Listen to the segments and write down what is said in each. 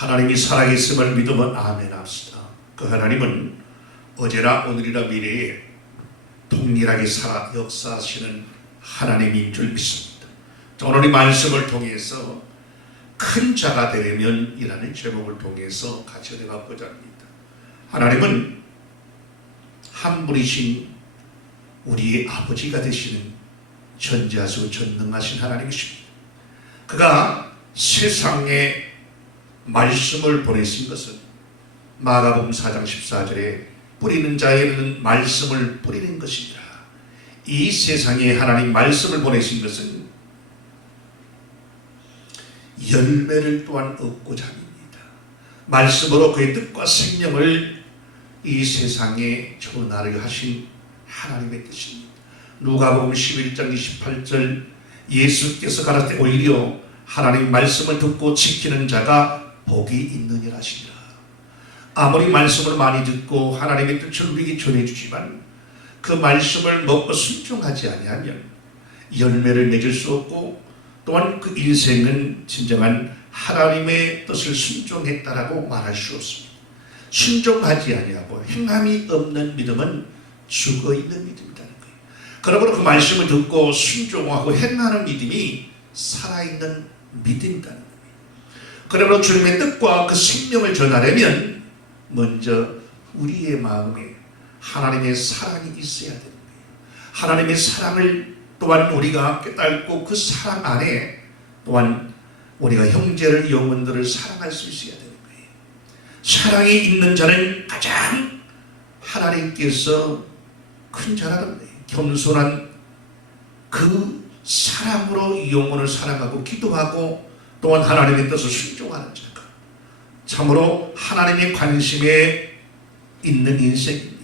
하나님이 살아계심을 믿으면 아멘 합시다. 그 하나님은 어제나 오늘이나 미래에 동일하게 살아 역사하시는 하나님인 줄 믿습니다. 오늘 이 말씀을 통해서 큰 자가 되려면 이라는 제목을 통해서 같이 은혜받고자 합니다. 하나님은 한 분이신 우리의 아버지가 되시는 전지하시고 전능하신 하나님이십니다. 그가 세상에 말씀을 보내신 것은 마가복음 4장 14절에 뿌리는 자에는 말씀을 뿌리는 것이니라. 이 세상에 하나님 말씀을 보내신 것은 열매를 또한 얻고자 합니다. 말씀으로 그의 뜻과 생명을 이 세상에 전하려 하신 하나님의 뜻입니다. 누가복음 11장 28절 예수께서 가라사대 오히려 하나님 말씀을 듣고 지키는 자가 복이 있느니라 하시니라. 아무리 말씀을 많이 듣고 하나님의 뜻을 우리에게 전해주지만 그 말씀을 먹고 순종하지 아니하면 열매를 맺을 수 없고 또한 그 인생은 진정한 하나님의 뜻을 순종했다라고 말할 수 없습니다. 순종하지 아니하고 행함이 없는 믿음은 죽어있는 믿음이라는 거예요. 그러므로 그 말씀을 듣고 순종하고 행하는 믿음이 살아있는 믿음이라는 거예요. 그러므로 주님의 뜻과 그 생명을 전하려면 먼저 우리의 마음에 하나님의 사랑이 있어야 되는 거예요. 하나님의 사랑을 또한 우리가 깨닫고 그 사랑 안에 또한 우리가 형제를 영혼들을 사랑할 수 있어야 되는 거예요. 사랑이 있는 자는 가장 하나님께서 큰 자라는 거예요. 겸손한 그 사랑으로 영혼을 사랑하고 기도하고 또한 하나님의 뜻을 순종하는 자가 참으로 하나님의 관심에 있는 인생입니다.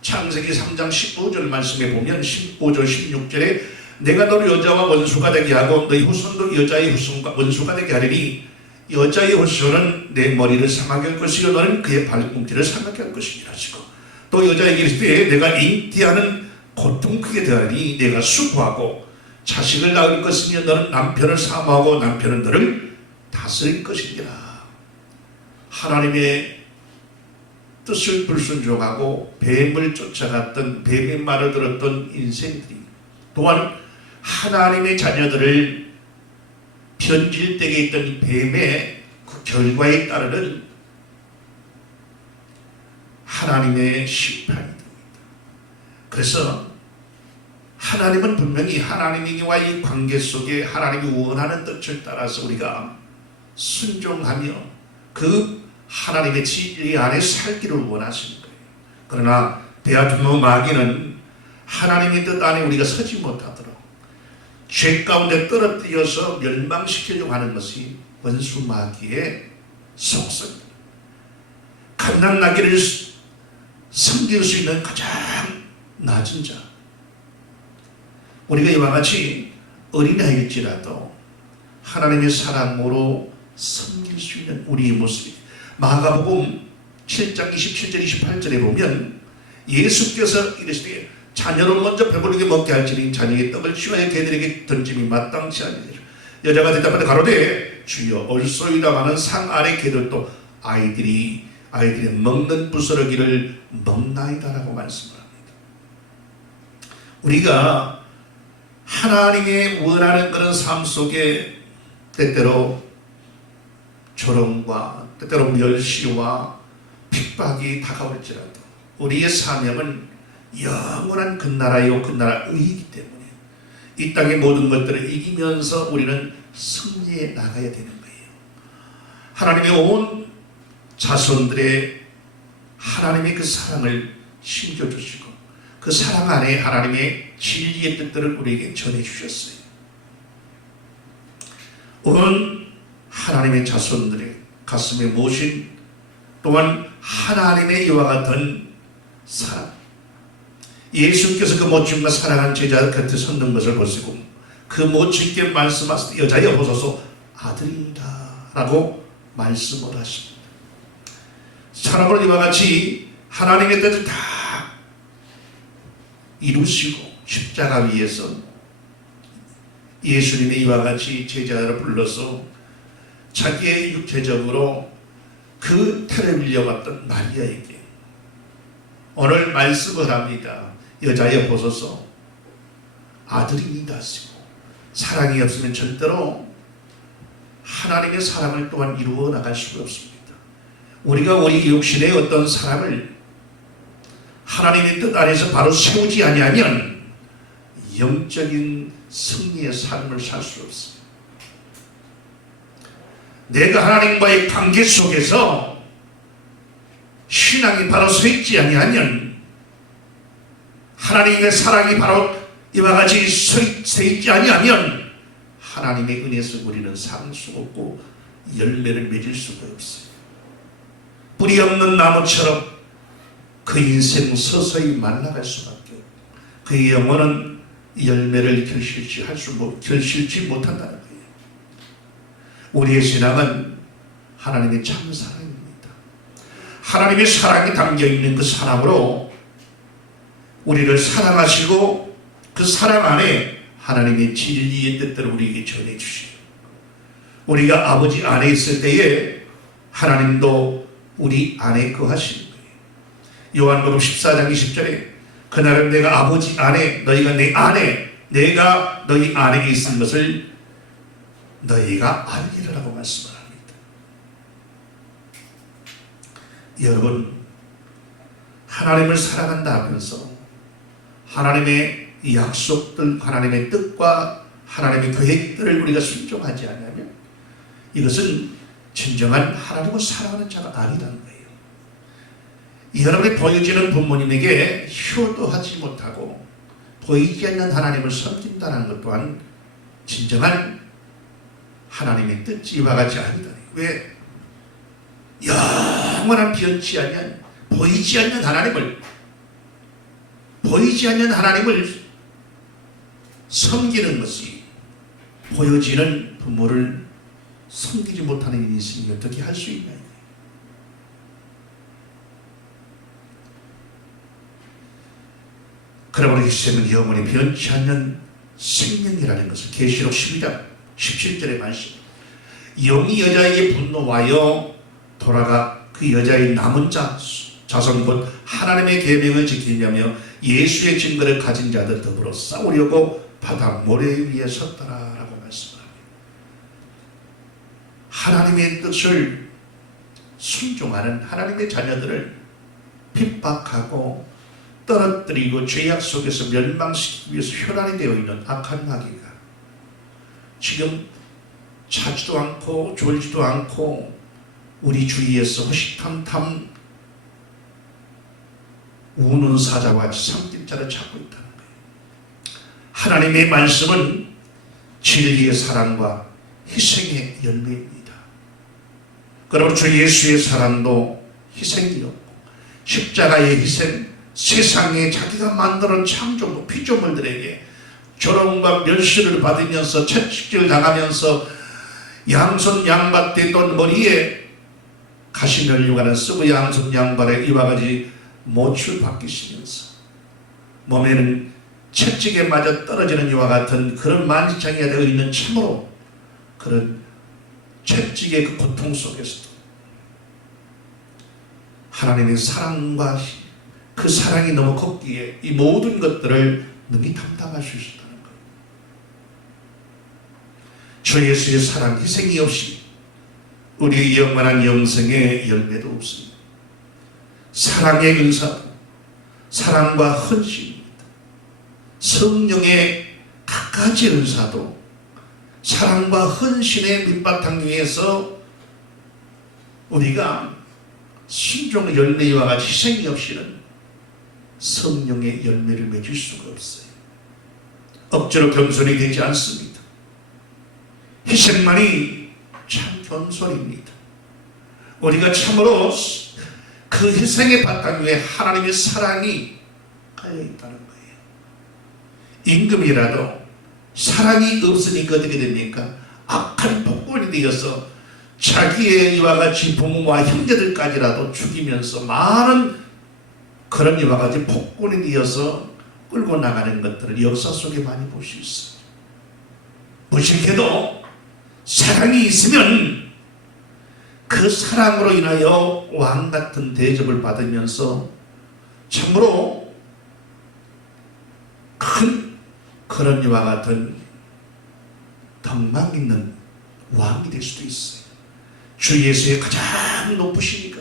창세기 3장 15절 말씀에 보면 15절 16절에 내가 너를 여자와 원수가 되게 하고 너희 후손도 여자의 원수가 되게 하리니 여자의 후손은 내 머리를 상하게 할 것이요 너는 그의 발꿈치를 상하게 할 것이니라 하시고 또 여자에게 이르시되 내가 잉태하는 고통 크게 되하니 내가 수고하고 자식을 낳을 것이며 너는 남편을 사모하고 남편은 너를 다스릴 것이니라. 하나님의 뜻을 불순종하고 뱀을 쫓아갔던 뱀의 말을 들었던 인생들이 또한 하나님의 자녀들을 변질되게 했던 이 뱀의 그 결과에 따르는 하나님의 심판이 됩니다. 그래서 하나님은 분명히 하나님과의 관계 속에 하나님이 원하는 뜻을 따라서 우리가 순종하며 그 하나님의 진리 안에 살기를 원하시는 거예요. 그러나 베아투모 마귀는 하나님의 뜻 안에 우리가 서지 못하도록 죄 가운데 떨어뜨려서 멸망시키려고 하는 것이 원수 마귀의 속성입니다. 갓난아기를 섬길 수 있는 가장 낮은 자, 우리가 이와 같이 어린아이일지라도 하나님의 사랑으로 섬길 수 있는 우리의 모습이 마가복음 7장 27절 28절에 보면 예수께서 이르시되 자녀를 먼저 배부르게 먹게 할지니 자녀의 떡을 취하여 개들에게 던짐이 마땅치 아니니라. 여자가 대답하되 가로되 주여 올소이다마는 상 아래 개들도 아이들이 먹는 부스러기를 먹나이다라고 말씀을 합니다. 우리가 하나님의 원하는 그런 삶 속에 때때로 조롱과 때때로 멸시와 핍박이 다가올지라도 우리의 사명은 영원한 그 나라요 그 나라 의이기 때문에 이 땅의 모든 것들을 이기면서 우리는 승리해 나가야 되는 거예요. 하나님의 온 자손들의 하나님의 그 사랑을 심겨주시고 그 사랑 안에 하나님의 진리의 뜻들을 우리에게 전해주셨어요. 온 하나님의 자손들의 가슴에 모신 또한 하나님의 이와 같은 사랑, 예수께서 그 모친과 사랑한 제자 곁에 섰는 것을 보시고 그 모친께 말씀하시되 여자여 보소서 아들이다 라고 말씀을 하십니다. 사람을 이와 같이 하나님의 뜻을 다 이루시고 십자가 위에서 예수님이 이와 같이 제자를 불러서 자기의 육체적으로 그 태를 밀려왔던 마리아에게 오늘 말씀을 합니다. 여자여 보소서, 아들이 믿으시고 사랑이 없으면 절대로 하나님의 사랑을 또한 이루어 나갈 수가 없습니다. 우리가 우리 육신의 어떤 사랑을 하나님의 뜻 안에서 바로 세우지 아니하면 영적인 승리의 삶을 살 수 없습니다. 내가 하나님과의 관계 속에서 신앙이 바로 서 있지 아니하면, 하나님의 사랑이 바로 이와 같이 서 있지 아니하면 하나님의 은혜에서 우리는 살 수가 없고 열매를 맺을 수가 없어요. 뿌리 없는 나무처럼 그 인생 서서히 말라갈 수밖에 없고 그의 영혼은 열매를 결실치 못한다는 거예요. 우리의 신앙은 하나님의 참 사랑입니다. 하나님의 사랑이 담겨있는 그 사랑으로 우리를 사랑하시고 그 사랑 안에 하나님의 진리의 뜻들을 우리에게 전해주시고, 우리가 아버지 안에 있을 때에 하나님도 우리 안에 거하시는 거예요. 요한복음 14장 20절에 그날은 내가 아버지 안에 너희가 내 안에 내가 너희 안에 있는 것을 너희가 알리라고 말씀을 합니다. 여러분, 하나님을 사랑한다 하면서 하나님의 약속들, 하나님의 뜻과 하나님의 계획들을 우리가 순종하지 않으면 이것은 진정한 하나님을 사랑하는 자가 아니라는 거예요. 여러분이 보여지는 부모님에게 효도하지 못하고 보이지 않는 하나님을 섬긴다는 것 또한 진정한 하나님의 뜻과 같지 아니다. 왜? 영원한 변치 않는 보이지 않는 하나님을 섬기는 것이 보여지는 부모를 섬기지 못하는 인생이 어떻게 할 수 있나요? 그러므로 희생은 영원히 변치 않는 생명이라는 것을 계시록 12장 17절의 말씀, 영이 여자에게 분노하여 돌아가 그 여자의 남은 자손 곧 하나님의 계명을 지키려며 예수의 증거를 가진 자들 더불어 싸우려고 바다 모래 위에 섰더라라고 말씀합니다. 하나님의 뜻을 순종하는 하나님의 자녀들을 핍박하고 떨어뜨리고 죄악 속에서 멸망시키기 위해서 혈안이 되어 있는 악한 마귀가 지금 자지도 않고 졸지도 않고 우리 주위에서 호시탐탐 우는 사자와 같이 삼킬자를 찾고 있다는 거예요. 하나님의 말씀은 진리의 사랑과 희생의 열매입니다. 그러므로 주 예수의 사랑도 희생이었고 십자가의 희생, 세상에 자기가 만들어놓은 창조물 피조물들에게 조롱과 멸시를 받으면서 채찍질 당하면서 양손 양발대 또 머리에 가시면류관을 쓰고 양손 양발에 이와 같이 못을 박히시면서 몸에는 채찍에 맞아 떨어지는 이와 같은 그런 만지창이가 되어 있는 참으로 그런 채찍의 그 고통 속에서도 하나님의 사랑과 그 사랑이 너무 컸기에 이 모든 것들을 능히 감당할 수 있었다는 거예요. 주 예수의 사랑, 희생이 없이 우리의 영원한 영생의 열매도 없습니다. 사랑의 은사도 사랑과 헌신입니다. 성령의 각가지 은사도 사랑과 헌신의 밑바탕 위에서 우리가 순종 열매와 같이 희생이 없이는 성령의 열매를 맺을 수가 없어요. 억지로 겸손이 되지 않습니다. 희생만이 참 겸손입니다. 우리가 참으로 그 희생의 바탕 위에 하나님의 사랑이 깔려있다는 거예요. 임금이라도 사랑이 없으니까 어떻게 됩니까? 악한 폭군이 되어서 자기의 이와 같이 부모와 형제들까지라도 죽이면서 많은 그런 이와 같이 폭군이 되어서 끌고 나가는 것들을 역사 속에 많이 볼 수 있어요. 무식해도 사랑이 있으면 그 사랑으로 인하여 왕 같은 대접을 받으면서 참으로 큰 그런 이와 같은 덕망 있는 왕이 될 수도 있어요. 주 예수의 가장 높으시니까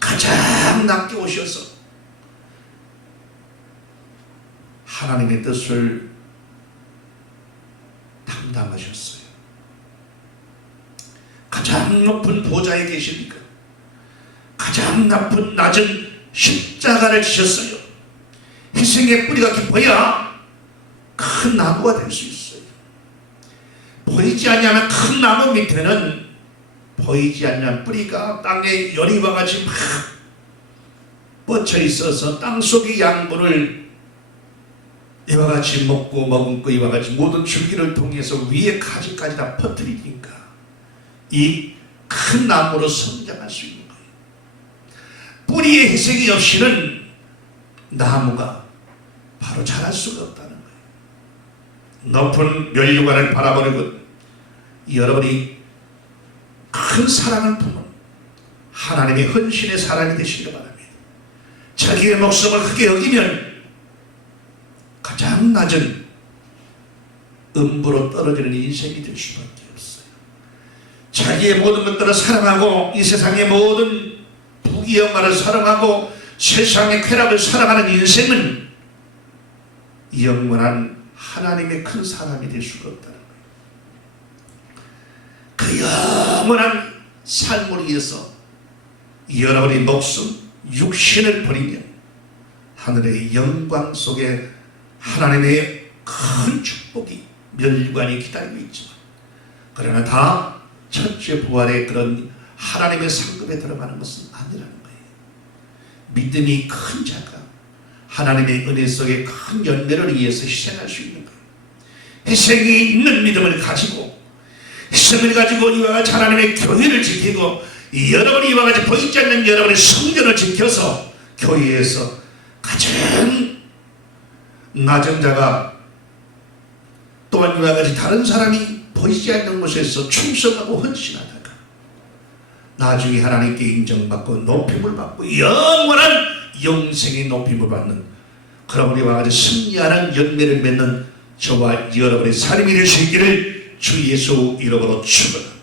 가장 낮게 오셔서 하나님의 뜻을 담당하셨어요. 가장 높은 보좌에 계시니까 가장 낮은 십자가를 지셨어요. 희생의 뿌리가 깊어야 큰 나무가 될 수 있어요. 보이지 않냐면 큰 나무 밑에는 보이지 않는 뿌리가 땅에 열이와 같이 막 뻗쳐 있어서 땅속의 양분을 이와 같이 먹고 머금고 이와 같이 모든 줄기를 통해서 위에 가지까지 다 퍼뜨리니까 이 큰 나무로 성장할 수 있는 거예요. 뿌리의 희생이 없이는 나무가 바로 자랄 수가 없다는 거예요. 높은 면류관을 바라보는 여러분이 큰 사랑을 품은 하나님의 헌신의 사람이 되시기 바랍니다. 자기의 목숨을 크게 여기면 가장 낮은 음부로 떨어지는 인생이 될 수밖에 없어요. 자기의 모든 것들을 사랑하고 이 세상의 모든 부귀영화를 사랑하고 세상의 쾌락을 사랑하는 인생은 영원한 하나님의 큰 사람이 될 수가 없다는 거예요. 그 영원한 삶을 위해서 여러분의 목숨, 육신을 버리면 하늘의 영광 속에 하나님의 큰 축복이 면류관이 기다리고 있지만, 그러나 다 첫째 부활의 그런 하나님의 상급에 들어가는 것은 아니라는 거예요. 믿음이 큰 자가 하나님의 은혜 속에 큰 열매를 위해서 희생할 수 있는 거예요. 희생이 있는 믿음을 가지고, 희생을 가지고 이와 같이 하나님의 교회를 지키고, 여러분이 이와 같이 보이지 않는 여러분의 성전을 지켜서 교회에서 가장 낮은 자가 또한 이와 같이 다른 사람이 보이지 않는 곳에서 충성하고 헌신하다가 나중에 하나님께 인정받고 높임을 받고 영원한 영생의 높임을 받는 그런 우리와 같이 승리하는 열매를 맺는 저와 여러분의 삶이 될 수 있기를 주 예수 이름으로 축원합니다.